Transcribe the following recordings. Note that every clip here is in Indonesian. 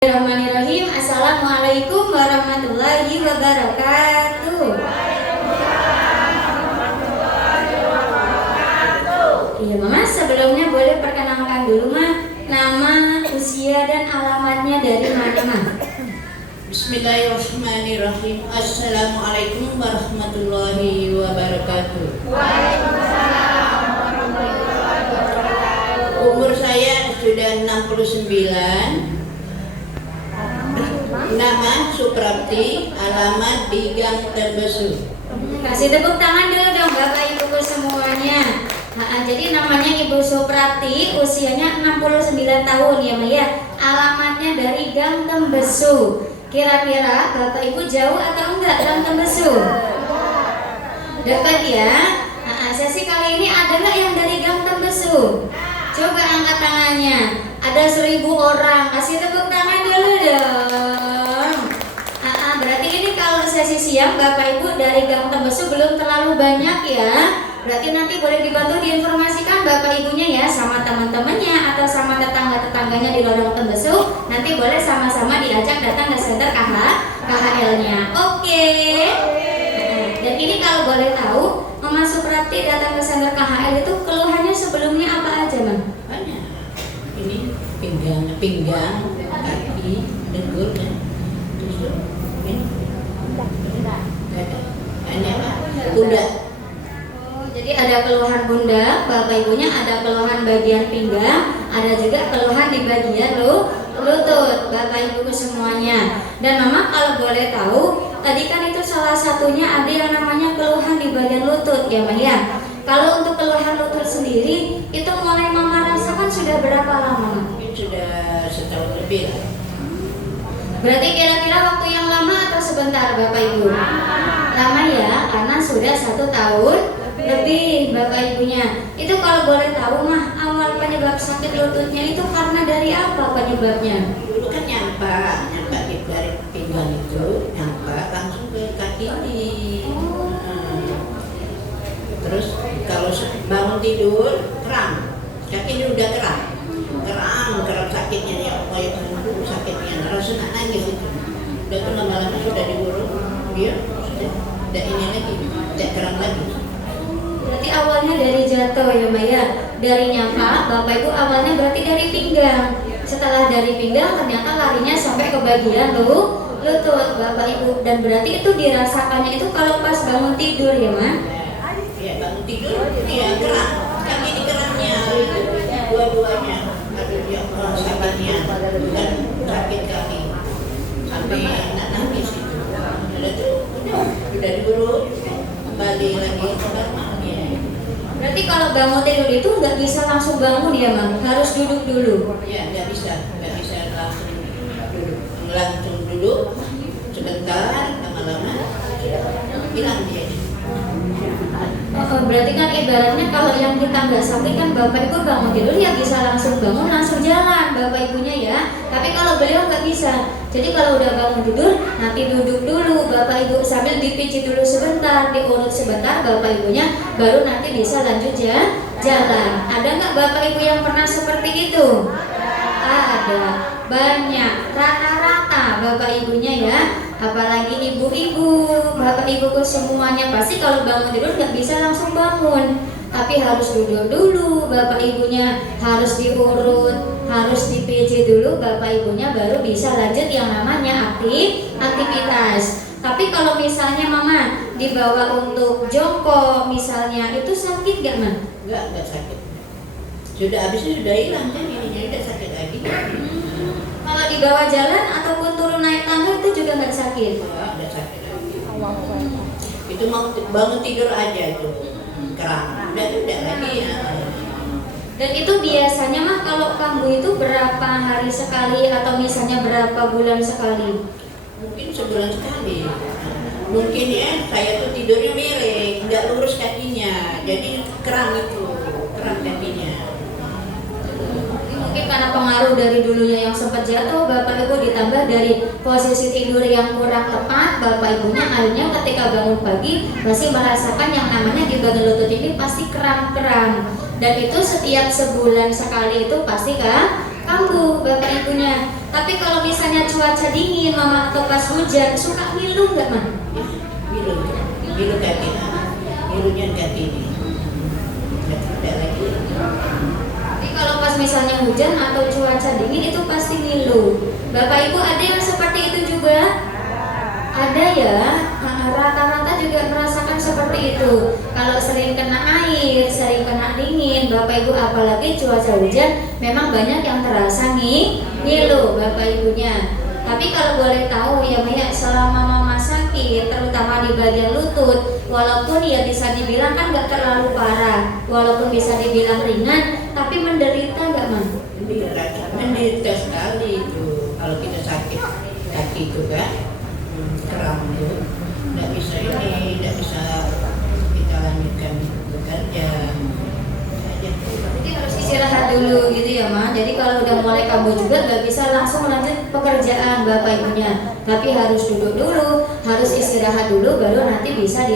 Bismillahirrahmanirrahim. Assalamualaikum warahmatullahi wabarakatuh. Iya Mama, sebelumnya boleh perkenalkan dulu Mah, nama, usia dan alamatnya dari mana Mah? Bismillahirrahmanirrahim. Assalamualaikum warahmatullahi wabarakatuh. Umur saya sudah 69. Nama Suprapti, alamat di Gang Terbesu. Kasih tepuk tangan dulu dong Bapak Ibu semuanya. Jadi namanya Ibu Suprapti, usianya 69 tahun ya Maya. Alamatnya dari Gang Tembesu. Kira-kira Bapak Ibu jauh atau enggak Gang Tembesu? Dekat ya. Sesi kali ini ada nggak yang dari Gang Tembesu? Coba angkat tangannya. Ada 1000 orang. Kasih tepuk tangan dulu dong. Berarti ini kalau sesi siang Bapak Ibu dari Gang Tembesu belum terlalu banyak ya. Berarti nanti boleh dibantu diinformasikan Bapak Ibunya ya, sama teman-temannya atau sama tetangga-tetangganya di Lorong Tembesu. Nanti boleh sama-sama diajak datang ke center KHL-nya. Oke. Dan ini kalau boleh tahu, Mama Suprapti datang ke center KHL itu keluhannya sebelumnya apa aja, Bang? Banyak. Ini pinggang, kaki, dengkul ya. Terus ini kuda. Jadi ada keluhan pundak, Bapak Ibunya ada keluhan bagian pinggang, ada juga keluhan di bagian lutut, Bapak Ibu semuanya. Dan Mama kalau boleh tahu, tadi kan itu salah satunya ada yang namanya keluhan di bagian lutut ya Maya. Kalau untuk keluhan lutut sendiri, itu mulai Mama rasakan sudah berapa lama? Mungkin sudah setahun lebih lah. Berarti kira-kira waktu yang lama atau sebentar Bapak Ibu? Lama ya, karena sudah 1 tahun lebih Bapak Ibunya. Itu kalau boleh tahu Mah, awal penyebab sakit lututnya itu karena dari apa penyebabnya? Dulu kan nyampak dari pinggang itu, nyampak langsung ke kaki ini. Terus kalau bangun tidur kram, kaki ini udah kram sakitnya ya, kayak sakitnya, rasa nak nangis itu. Udah tuh lama-lama sudah diurut, dia sudah ini lagi, tidak kram lagi. Berarti awalnya dari jatuh ya Maya, dari nyampak Bapak Ibu awalnya berarti dari pinggang. Setelah dari pinggang ternyata larinya sampai ke bagian lutut Bapak Ibu. Dan berarti itu dirasakannya itu kalau pas bangun tidur ya Ma? Ya bangun tidur, ya kram, kaki ini kramnya, dua-duanya. Aduh ya sakitnya, dan sakit kaki sampai nak nangis itu. Udah tuh, udah diurut, kembali lagi ke normal ya. Berarti kalau bangun tidur itu nggak bisa langsung bangun ya Mam, harus duduk dulu. Ya nggak bisa langsung duduk sebentar, lama-lama hilang dia. Berarti kan ibaratnya kalau yang kita nggak sakit kan Bapak Ibu bangun tidur ya bisa langsung bangun, langsung jalan Bapak Ibunya ya. Tapi kalau beliau nggak bisa. Jadi kalau udah bangun tidur nanti duduk dulu Bapak Ibu sambil dipijit dulu sebentar, diurut sebentar Bapak Ibunya, baru nanti bisa lanjut jalan. Ada nggak Bapak Ibu yang pernah seperti itu? Ada, banyak, rata-rata Bapak Ibunya ya. Apalagi ibu-ibu, Bapak Ibuku semuanya pasti kalau bangun tidur nggak bisa langsung bangun, tapi harus duduk dulu Bapak Ibunya, harus diurut, harus dipijit dulu Bapak Ibunya, baru bisa lanjut yang namanya aktivitas. Tapi kalau misalnya Mama dibawa untuk jongkok misalnya, itu sakit nggak Ma? Enggak sakit. Sudah habisnya sudah hilang kan ini udah sakit lagi. Kalau dibawa jalan ataupun turun naik tangga itu juga nggak sakit? Enggak sakit lagi. Itu mau bangun tidur aja itu kram. Udah lagi ya. Dan itu biasanya Mah kalau kambuh itu berapa hari sekali atau misalnya berapa bulan sekali? Mungkin sebulan sekali. Mungkin ya saya tuh tidurnya miring, nggak lurus kakinya, jadi kram kakinya. Mungkin karena pengaruh dari dulunya yang sempat jatuh Bapak Ibu, ditambah dari posisi tidur yang kurang tepat Bapak Ibunya, akhirnya ketika bangun pagi masih merasakan yang namanya di bagian lutut ini pasti kram. Dan itu setiap sebulan sekali itu pasti kambuh bapak ibunya. Tapi kalau misalnya cuaca dingin mama atau pas hujan suka ngilu nggak man? Ngilu kaki, ngilunya kaki ini. Tidak lagi. Tapi kalau pas misalnya hujan atau cuaca dingin itu pasti ngilu. Bapak ibu ada yang seperti itu juga? Ada ya, rata-rata juga merasakan seperti itu. Kalau sering kena air, sering kena dingin, bapak ibu apalagi cuaca hujan, memang banyak yang terasa ngilu bapak ibunya. Tapi kalau boleh tahu ya Maya, selama mama sakit, terutama di bagian lutut, walaupun ya bisa dibilang kan nggak terlalu parah, walaupun bisa dibilang ringan, tapi menderita nggak man? Menderita sekali itu. Kalau kita sakit kaki itu kan, kram itu, tidak bisa kita lanjutkan bekerja. Jadi harus istirahat dulu gitu ya Ma. Jadi kalau udah mulai kambuh juga nggak bisa langsung lanjut pekerjaan bapak ibunya, tapi harus duduk dulu, harus istirahat dulu, baru nanti bisa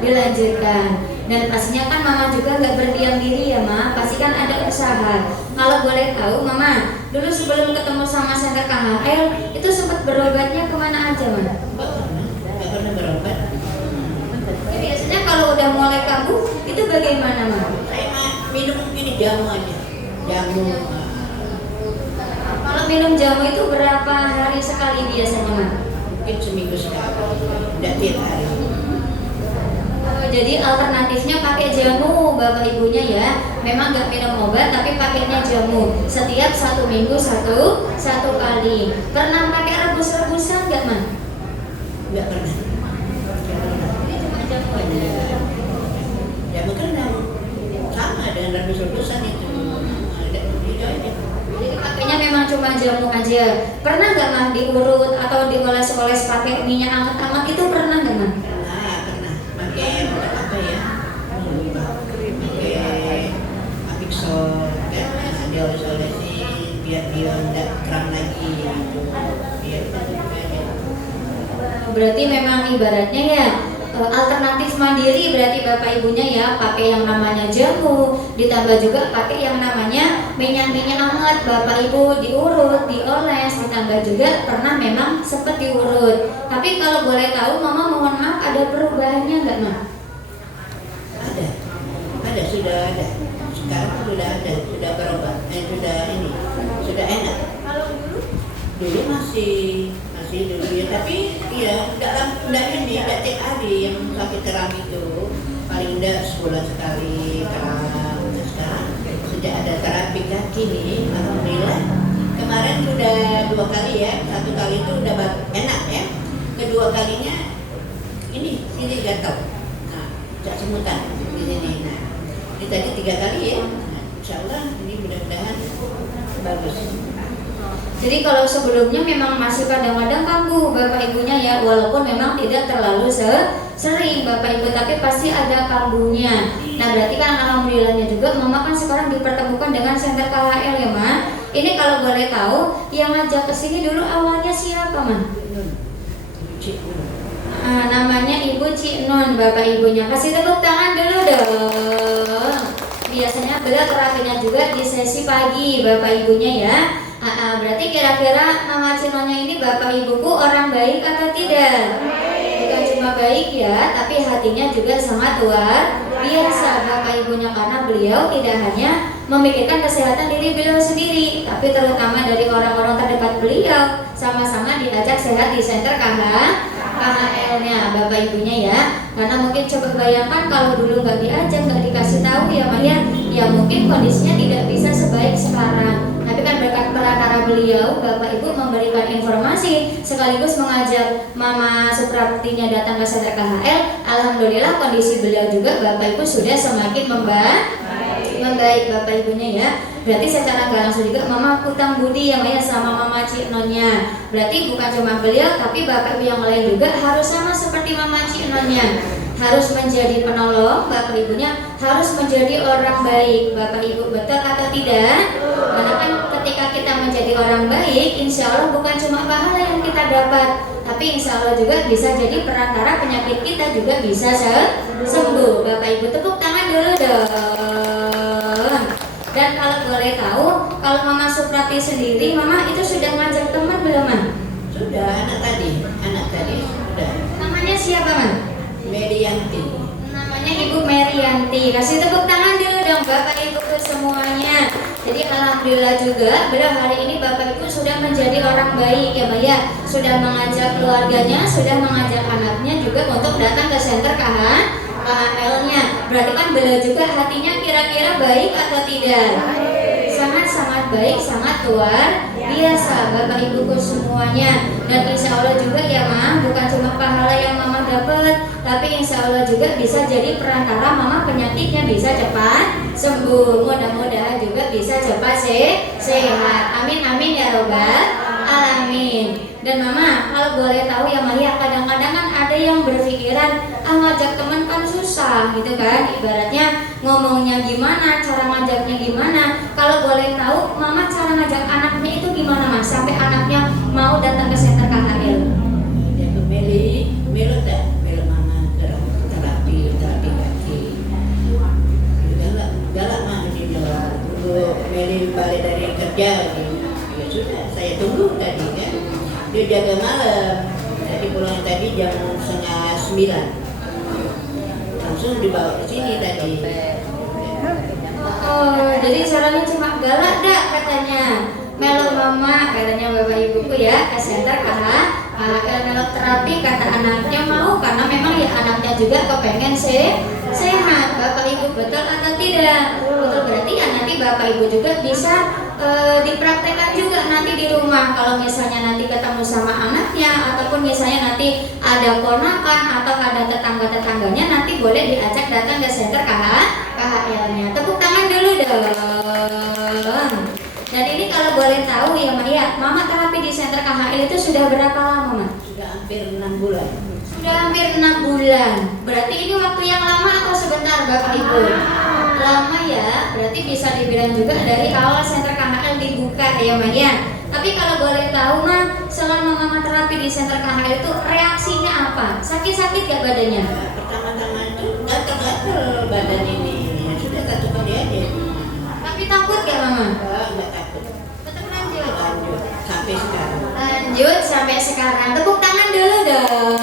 dilanjutkan. Dan pastinya kan mama juga nggak berdiam diri ya Ma, pasti kan ada usaha. Kalau boleh tahu mama, dulu sebelum ketemu sama Center KHL itu sempat berobatnya kemana aja Ma? Nggak pernah berobat. Biasanya kalau udah mulai kambuh itu bagaimana Ma? Saya minum ini jamu aja, jamu. Kalau minum jamu itu berapa hari sekali biasanya Ma? Mungkin seminggu sekali, tidak tiap hari. Jadi alternatifnya pakai jamu bapak ibunya ya. Memang nggak minum obat tapi pakainya jamu. Setiap 1 minggu satu kali. Pernah pakai rebus-rebusan nggak Man? Nggak pernah. Ini cuma jamu aja. Jamu kan sama dengan rebus-rebusan itu. Ada itu aja. Jadi pakainya memang cuma jamu aja. Pernah nggak Man diurut atau dioles-oles pakai minyak anget-anget itu pernah nggak Man? Pernah. Pakai apa ya? Pakai Apixol, dia oles-olesin biar dia tidak kram lagi. Biar Berarti memang ibaratnya ya alternatif mandiri berarti bapak ibunya ya, pakai yang namanya jamu, ditambah juga pakai yang namanya minyak-minyak hangat bapak ibu diurut, dioles, ditambah juga pernah memang sempat diurut. Tapi kalau boleh tahu mama mohon maaf ada perubahannya nggak Ma? Ada sudah ada. Sekarang sudah ada, sudah berobat, sudah enak. Kalau Dulu masih dulu ya, tapi ya tidak tiap hari yang sakit kram itu, paling tidak sebulan sekali kram. Sekarang sudah ada terapi kaki nih, alhamdulillah. Kemarin sudah 2 kali ya, 1 kali itu udah enak ya, kedua kalinya ini sini gatal, tidak semutan di sini. Nah, ini tadi 3 kali ya, insya Allah ini mudah-mudahan bagus. Jadi kalau sebelumnya memang masih kadang-kadang kambuh bapak ibunya ya, walaupun memang tidak terlalu sering bapak ibu, tapi pasti ada kambuhnya. Nah berarti kan alhamdulillahnya juga mama kan sekarang dipertemukan dengan Center KHL ya Ma. Ini kalau boleh tahu yang ngajak ke sini dulu awalnya siapa Ma? Namanya Ibu Cik Nun bapak ibunya. Kasih tepuk tangan dulu dong. Biasanya beliau terapinya juga di sesi pagi bapak ibunya ya. Berarti kira-kira Mama Cinonya ini bapak ibuku orang baik atau tidak? Bukan cuma baik ya, tapi hatinya juga sangat luar biasa bapak ibunya, karena beliau tidak hanya memikirkan kesehatan diri beliau sendiri, tapi terutama dari orang-orang terdekat beliau, sama-sama diajak sehat di Center KHL-nya bapak ibunya ya. Karena mungkin coba bayangkan kalau dulu nggak diajak, nggak dikasih tahu ya Maya, ya mungkin kondisinya tidak bisa sebaik sekarang. Tapi kan berkat perantara beliau, bapak ibu memberikan informasi sekaligus mengajak Mama Supraptinya datang ke Center KHL. Alhamdulillah kondisi beliau juga bapak ibu sudah semakin membaik bapak ibunya ya. Berarti secara nggak langsung juga Mama utang budi ya Maya sama Mama Cik Nonnya. Berarti bukan cuma beliau, tapi bapak ibu yang lain juga harus sama seperti Mama Cik Nonnya, harus menjadi penolong bapak ibunya, harus menjadi orang baik bapak ibu, betul atau tidak? Karena kan ketika kita menjadi orang baik, insya Allah bukan cuma pahala yang kita dapat, tapi insya Allah juga bisa jadi perantara penyakit kita juga bisa sembuh bapak ibu. Tepuk tangan dulu dong. Dan kalau boleh tahu, kalau Mama Suprati sendiri, Mama itu sudah ngajak teman belum, Man? Sudah, anak tadi sudah. Namanya siapa, Man? Merianti. Namanya Ibu Merianti. Kasih tepuk tangan dulu dong Bapak Ibu semuanya. Jadi alhamdulillah juga beliau hari ini Bapak Ibu sudah menjadi orang baik ya Mbak ya. Sudah mengajak keluarganya, sudah mengajak anaknya juga untuk datang ke center KHL-nya. Berarti kan beliau juga hatinya kira-kira baik atau tidak? Sangat-sangat baik, sangat luar biasa Bapak Ibuku semuanya. Dan insya Allah juga ya Ma, bukan cuma pahala yang Mama dapat, tapi insya Allah juga bisa jadi perantara Mama penyakitnya bisa cepat sembuh. Mudah-mudahan juga bisa cepat sehat. Amin amin ya robbal alamin. Dan Mama kalau boleh tahu ya Maya, kadang-kadang kan ada yang berpikiran ngajak teman kan susah gitu kan, ibaratnya ngomongnya gimana, cara ngajaknya gimana. Kalau boleh tahu Mama cara ngajak anaknya itu gimana Mas sampai anaknya mau datang ke center KHL? Itu Melo Mama terapi kaki. Galak mah di dulu Meli balik dari kerja gitu. Ya sudah, saya tunggu tadi kan. Dia jaga malam. Jadi pulang tadi jam 8:30. Langsung dibawa ke sini tadi. Oh, jadi caranya cuma galak dak katanya. Melo Mama katanya Bapak Ibuku ya ke center KHL Melo terapi kata anaknya mau karena memang ya anaknya juga kepengen sehat. Bapak Ibu betul atau tidak? Betul, berarti ya nanti Bapak Ibu juga bisa dipraktekkan juga nanti di rumah. Kalau misalnya nanti ketemu sama anaknya ataupun misalnya nanti ada ponakan atau ada tetangga-tetangganya, nanti boleh diajak datang ke center KHL-nya. Tepuk tangan dulu dong. Dan ini kalau boleh tahu ya Maria, Mama terapi di center KHL itu sudah berapa lama, Ma? Sudah hampir 6 bulan. Sudah hampir 6 bulan. Berarti ini waktu yang lama atau sebentar Bapak Ibu? Lama ya, berarti bisa dibilang juga dari awal center KHL dibuka ya Maria. Tapi kalau boleh tahu Ma, selama Mama terapi di center KHL itu reaksinya apa? Sakit-sakit gak badannya? Pertama-tama itu gatal-gatal badan ini. Ya sudah satu kali aja. Tapi takut gak Mama? Enggak takut. Tetap lanjut. Lanjut sampai sekarang. Lanjut sampai sekarang. Tepuk tangan dulu dong.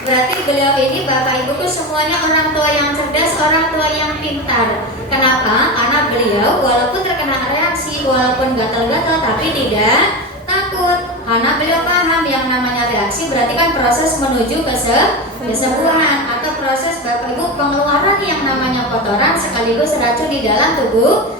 Berarti beliau ini Bapak Ibuku semuanya orang tua yang cerdas, orang tua yang pintar. Kenapa? Karena beliau walaupun terkena reaksi, walaupun gatal-gatal tapi tidak takut. Karena beliau paham yang namanya reaksi berarti kan proses menuju kesembuhan atau proses Bapak Ibu pengeluaran yang namanya kotoran sekaligus racun di dalam tubuh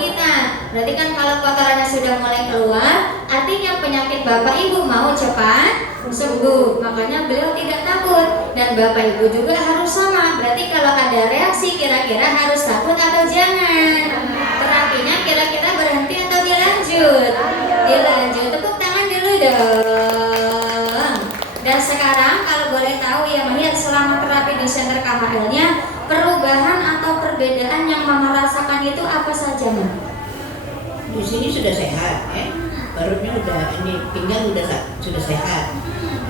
kita. Berarti kan kalau kotorannya sudah mulai keluar, artinya penyakit Bapak Ibu mau cepat sembuh. Makanya beliau tidak takut. Dan Bapak Ibu juga harus sama. Berarti kalau ada reaksi kira-kira harus takut atau jangan? Terapinya kira-kira berhenti atau dilanjut? Dilanjut. Tepuk tangan dulu dong. Dan sekarang kalau boleh tahu ya melihat selama terapi di center KHL-nya, perubahan atau perbedaan yang Mama rasakan itu apa saja, Ma? Di sini sudah sehat, ya. Perutnya udah, ini pinggang sudah sehat.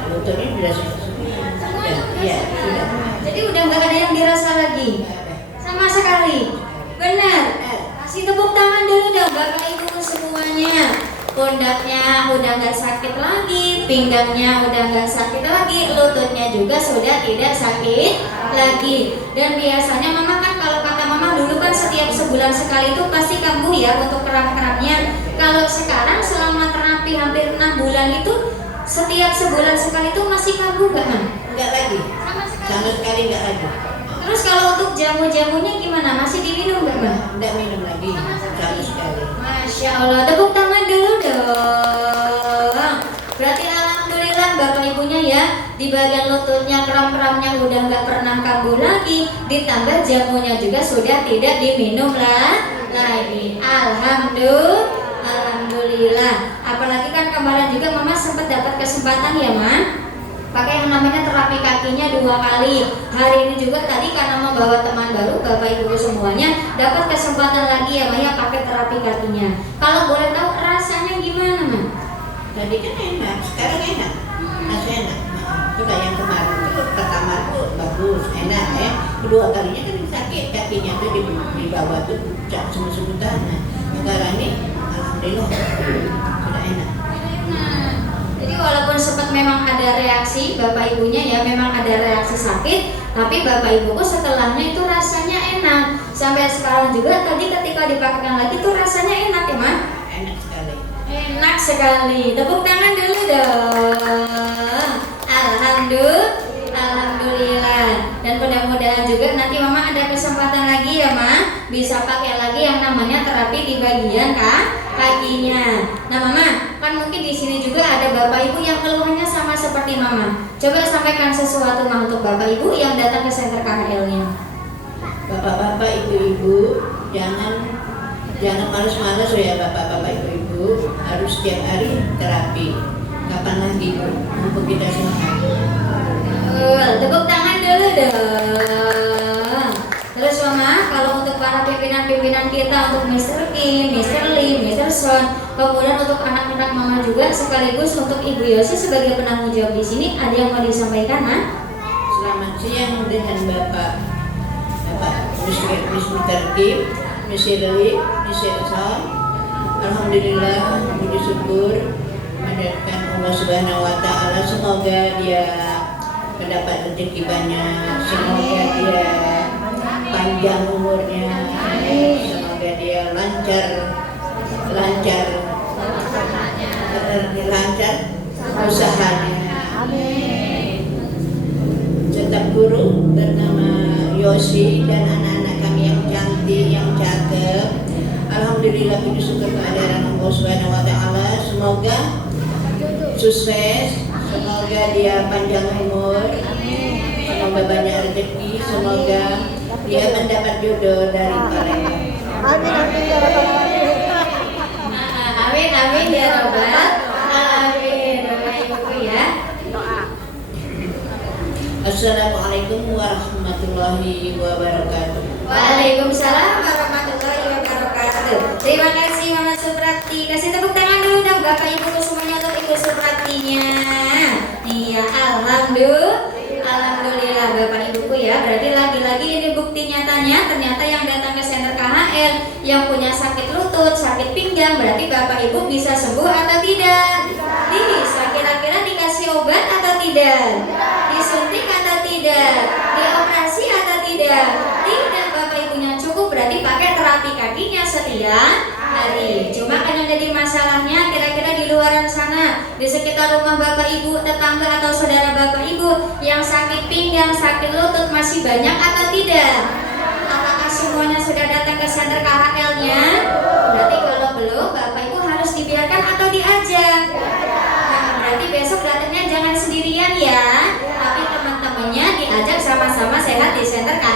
Lututnya sudah iya sudah. Jadi udah nggak ada yang dirasa lagi, sama sekali. Benar. Kasih tepuk tangan dulu dong Bapak Ibu semuanya. Pundaknya udah nggak sakit lagi, pinggangnya udah nggak sakit lagi, lututnya juga sudah tidak sakit lagi. Dan biasanya Mama kan kalau kata Mama dulu kan setiap sebulan sekali itu pasti kambuh ya untuk kram-kramnya. Kalau sekarang selama terapi hampir 6 bulan itu setiap sebulan sekali itu masih kambuh nggak, Ma? Enggak lagi. Sama sekali enggak lagi. Terus kalau untuk jamu-jamunya gimana? Masih diminum nggak, Ma? Enggak minum lagi sama sekali. Masya Allah, tepuk tangan dulu dong. Berarti alhamdulillah Bapak Ibunya ya, di bagian lututnya kram-kramnya udah nggak pernah kambuh lagi, ditambah jamunya juga sudah tidak diminum lagi. Alhamdulillah. Apalagi kan kemarin juga Mama sempat dapat kesempatan ya Ma, pakai yang namanya terapi kakinya 2 kali. Hari ini juga tadi karena membawa teman baru Bapak Ibu semuanya dapat kesempatan lagi ya Maya pakai terapi kakinya. Kalau boleh tahu rasanya gimana, Ma? Tadi kan enak, sekarang enak. Masih enak. Sudah yang kemarin itu pertama tuh bagus, enak ya. Kedua kalinya kan sakit kakinya tuh di bawah tuh semut-semutan. Nah, sekarang ini alhamdulillah sudah enak. Nah, jadi walaupun sempat memang ada reaksi bapak ibunya ya, memang ada reaksi sakit, tapi bapak ibuku setelahnya itu rasanya enak. Sampai sekarang juga tadi ketika dipakaikan lagi tuh rasanya enak ya, Ma? Enak sekali. Enak sekali. Tepuk tangan dulu dong. Alhamdulillah. Dan mudah-mudahan juga nanti Mama ada kesempatan lagi ya, Ma, bisa pakai lagi yang namanya terapi di bagian kakinya. Nah, Mama, kan mungkin di sini juga ada Bapak Ibu yang keluhannya sama seperti Mama. Coba sampaikan sesuatu, Ma, untuk Bapak Ibu yang datang ke center KHL-nya. Bapak-bapak, ibu-ibu, jangan malas-malas ya bapak-bapak, ibu-ibu, harus setiap hari terapi. Kapan lagi mumpung kita sehat? Tepuk tangan dulu dong. Terus Mama, kalau untuk para pimpinan-pimpinan kita, untuk Mr. Kim, Mr. Lim, Mr. Son, kemudian untuk anak-anak Mama juga, sekaligus untuk Ibu Yosi sebagai penanggung jawab di sini, ada yang mau disampaikan, Ma? Selamat siang dengan Bapak Mr. Kim, Mr. Lim, Mr. Son. Alhamdulillah, puji syukur mendatangkan Allah Subhanahu wa Ta'ala. Semoga dia mendapat rezeki banyak, semoga dia panjang umurnya, semoga dia lancar usahanya. Tetap guru bernama Yosi dan anak-anak kami yang cantik, yang cakep. Alhamdulillah, puji syukur kehadiran Allah Subhanahu wa Ta'ala. Semoga sukses, semoga dia panjang umur, semoga banyak rezeki, semoga dia mendapat jodoh dari Palembang. Amin, amin ya Rabbal alamin. Bapak Ibu ya. Assalamualaikum warahmatullahi wabarakatuh. Waalaikumsalam warahmatullahi wabarakatuh. Terima kasih Mama Suprati. Kasih tepuk tangan dulu dong Bapak Ibu semuanya untuk Ibu Supratinya. Iya, alhamdulillah Bapak Ibuku ya. Berarti lagi-lagi ini bukti nyatanya ternyata yang datang ke center KHL yang punya sakit lutut, sakit pinggang, berarti Bapak Ibu bisa sembuh atau tidak? Bisa. Kira-kira dikasih obat atau tidak? Disuntik atau tidak? Dioperasi atau tidak? Tidak, Bapak Ibunya cukup, berarti pakai terapi kakinya setiap hari. Cuma kan yang jadi masalahnya kira-kira di luaran sana, di sekitar rumah Bapak Ibu, tetangga atau saudara Bapak Ibu yang sakit pinggang, sakit lutut masih banyak atau tidak? Apakah semuanya sudah datang ke center KHL-nya? Berarti kalau belum, Bapak Ibu harus dibiarkan atau diajak. Nah, berarti besok datangnya jangan sendirian ya, tapi teman-temannya diajak sama-sama sehat di center KHL.